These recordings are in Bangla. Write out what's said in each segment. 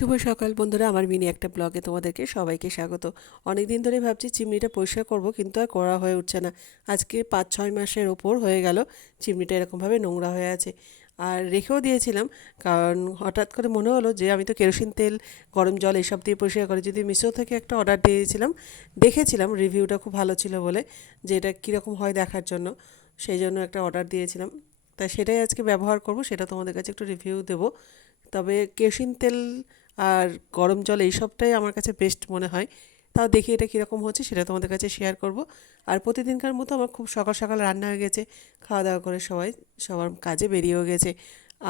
শুভ সকাল বন্ধুরা, আমার মিনি একটা ব্লগে তোমাদেরকে সবাইকে স্বাগত। অনেক দিন ধরে ভাবছি চিমনিটা পরিষ্কার করব, কিন্তু আর করা হয়ে উঠছে না। আজকে 5-6 মাসের ওপর হয়ে গেল চিমনিটা এরকমভাবে নোংরা হয়ে আছে। আর রেখেও দিয়েছিলাম, কারণ হঠাৎ করে মনে হলো যে আমি তো কেরোসিন তেল, গরম জল এসব দিয়ে পরিষ্কার করি। যদি মিশো থেকে একটা অর্ডার দিয়েছিলাম, দেখেছিলাম রিভিউটা খুব ভালো ছিল বলে, যে এটা কীরকম হয় দেখার জন্য, সেই জন্য একটা অর্ডার দিয়েছিলাম। তাই সেটাই আজকে ব্যবহার করব, সেটা তোমাদের কাছে একটু রিভিউ দেবো। তবে কেরোসিন তেল আর গরম জল এই সবটাই আমার কাছে বেস্ট মনে হয়। তাও দেখি এটা কীরকম হচ্ছে, সেটা তোমাদের কাছে শেয়ার করব। আর প্রতিদিনকার মতো আমার খুব সকাল সকাল রান্না হয়ে গেছে, খাওয়া দাওয়া করে সবাই সবার কাজে বেরিয়েও গেছে।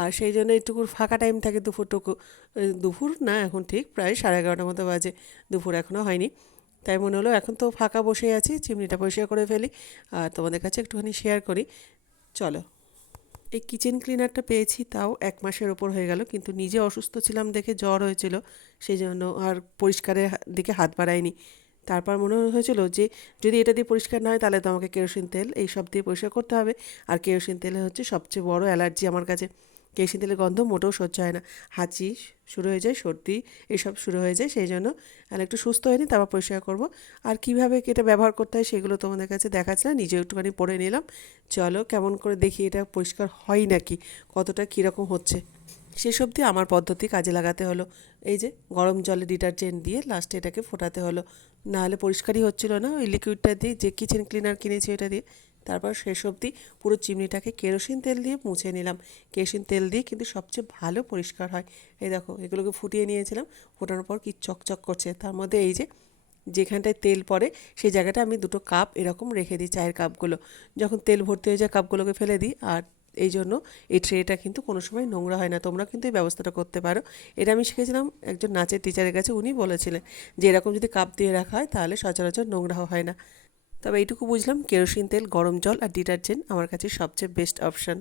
আর সেই জন্য একটুকু ফাঁকা টাইম থাকে দুপুরটুকু। দুপুর না, এখন ঠিক প্রায় 11:30 মতো বাজে, দুপুর এখনও হয়নি। তাই মনে হলো এখন তো ফাঁকা বসে আছি, চিমনিটা পরিষ্কার করে ফেলি আর তোমাদের কাছে একটুখানি শেয়ার করি। চলো। এই কিচেন ক্লিনারটা পেয়েছি তাও 1 মাসের ওপর হয়ে গেল, কিন্তু নিজে অসুস্থ ছিলাম দেখে জ্বর হয়েছিল, সেই জন্য আর পরিষ্কারের দিকে হাত বাড়াইনি। তারপর মনে হয়েছিল যে যদি এটা দিয়ে পরিষ্কার না হয় তাহলে তো আমাকে কেরোসিন তেল এই সব দিয়ে পরিষ্কার করতে হবে। আর কেরোসিন তেলে হচ্ছে সবচেয়ে বড় অ্যালার্জি আমার কাছে। কেরোসিন তেলের গন্ধ মোটেও সহ্য হয় না। হাঁচি শুরু হয়ে যায়, সর্দি এসব শুরু হয়ে যায়, সেই জন্য আর একটু সুস্থ হয়নি, তারপর পরিষ্কার করব। আর কীভাবে এটা ব্যবহার করতে হয় সেগুলো তোমাদের কাছে দেখাচ্ছিলাম, নিজেও একটুখানি পড়ে নিলাম। চলো কেমন করে দেখি এটা পরিষ্কার হয় নাকি, কতটা কীরকম হচ্ছে। সেসব দিয়ে আমার পদ্ধতি কাজে লাগাতে হলো। এই যে গরম জলে ডিটারজেন্ট দিয়ে লাস্টে এটাকে ফোটাতে হলো, নাহলে পরিষ্কারই হচ্ছিল না। ওই লিকুইডটা দিয়ে, যে কিচেন ক্লিনার কিনেছি ওটা দিয়ে, তারপর শেষ অবধি পুরো চিমনিটাকে কেরোসিন তেল দিয়ে মুছে নিলাম। কেরোসিন তেল দিয়ে কিন্তু সবচেয়ে ভালো পরিষ্কার হয়। এই দেখো, এগুলোকে ফুটিয়ে নিয়েছিলাম, ফোটানোর পর কি চকচক করছে। তার মধ্যে এই যে যেখানটায় তেল পড়ে সেই জায়গাটা আমি 2টো কাপ এরকম রেখে দিই, চায়ের কাপগুলো। যখন তেল ভর্তি হয়ে যায় কাপগুলোকে ফেলে দিই। আর এই জন্য এই ট্রেটা কিন্তু কোনো সময় নোংরা হয় না। তোমরা কিন্তু এই ব্যবস্থাটা করতে পারো। এটা আমি শিখেছিলাম একজন নাচের টিচারের কাছে, উনি বলেছিলেন যে এরকম যদি কাপ দিয়ে রাখা হয় তাহলে সচরাচর নোংরা হয় না। তবে এইটুকু বুঝলাম, কেরোসিন তেল, গরম জল আর ডিটারজেন্ট আমার কাছে সবচেয়ে বেস্ট অপশান।